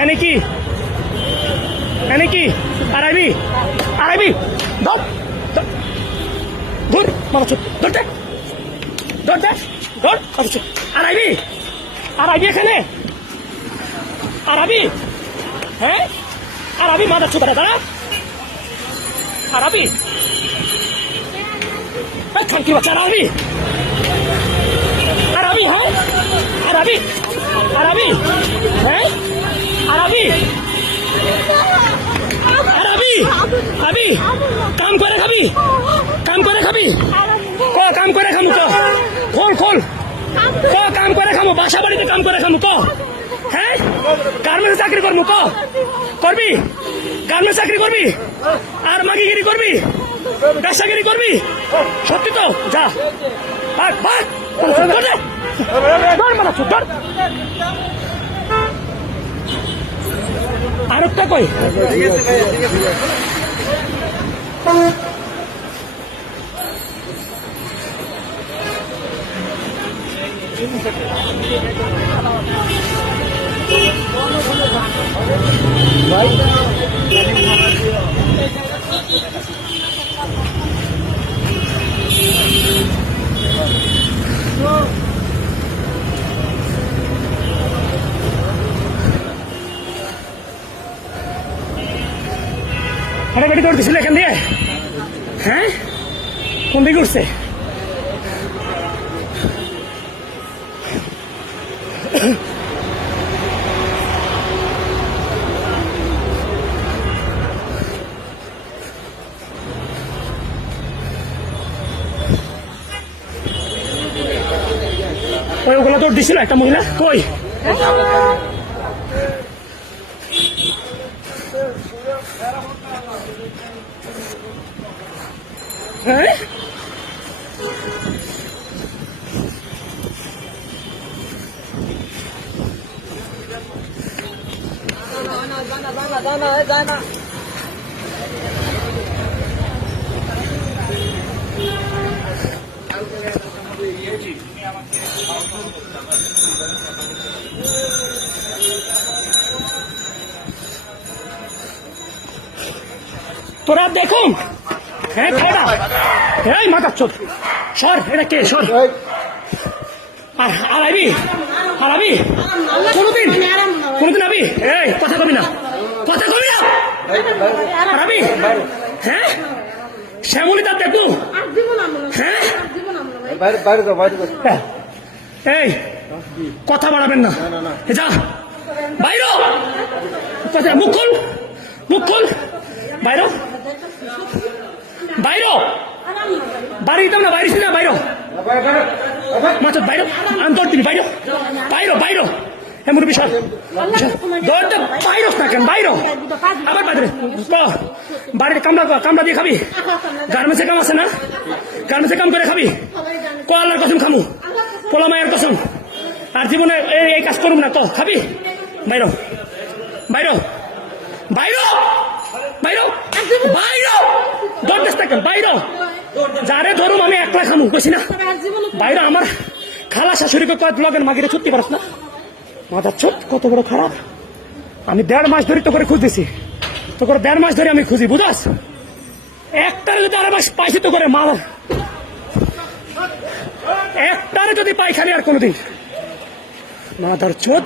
এনে কি আড়াইবি ধর মাথা চুপ ধরতে ধর আড়াইবি এখানে হ্যাঁ আরবি মাথা চুপ দাঁড়া আরবি খানকি বাচ্চা আরবি হ্যাঁ আরবি হ্যাঁ আরবি কাম করে খাবি কাম করে খামু তো খোল কাম করে খামু বাসা বাড়িতে কাম করে খামু তো হ্যাঁ গার্মেন্টস চাকরি করবো করবি গার্মেন্টস চাকরি করবি আর মাগিগিরি করবি ব্যবসাগিরি করবি সত্যি তো যা আরেকটা কই বেটি দৌড় দিছিল এখান দিয়ে হ্যাঁ কোন দিকে উঠছে ওগুলো দৌড় দিছিল একটা মহিলা কই হ্যাঁ তোরা দেখুন হ্যাঁ এই মাথা চোখ সর এটা কে সর আরবি কোনদিন আবি এই কথা কবি না আরবি হ্যাঁ শ্যামলি তার দেখু হ্যাঁ এই কথা বাড়াবেন না যা বাইর মুখ খোল বাইর বাড়ি দিতাম না বাইরে না বাইর মাছ বাইর আন্তর তিনি বাইর এমন বিষয় দৌড়তে বাইরস না কেন বাইর আবার বাইরে বাড়ির কামড়া দিয়ে খাবি গার্মেন্টসে কাম আছে না গার্মেন্টসে কাম করে খাবি আল্লাহর কসম খামু পোলা মায়ের কসম আর জীবনে এই কাজ করুম না তো খাবি বাইর দৌড়তে থাকেন বাইর যারে ধরুম আমি একলা খামু কইছি না বাইরে আমার খালা শাশুড়িকে কয়েক লগের মাগিরে ছুটতে পারস না মাথা চোখ কত বড় খারাপ আমি 1.5 মাস ধরে তো করে খুঁজতেছি তো করে 1.5 মাস ধরে আমি খুঁজি বুঝাস একটারে যদি আর মাস পাইছি তো করে মাল একটারে যদি পাইখানি আর কোনোদিন মাথার চোখ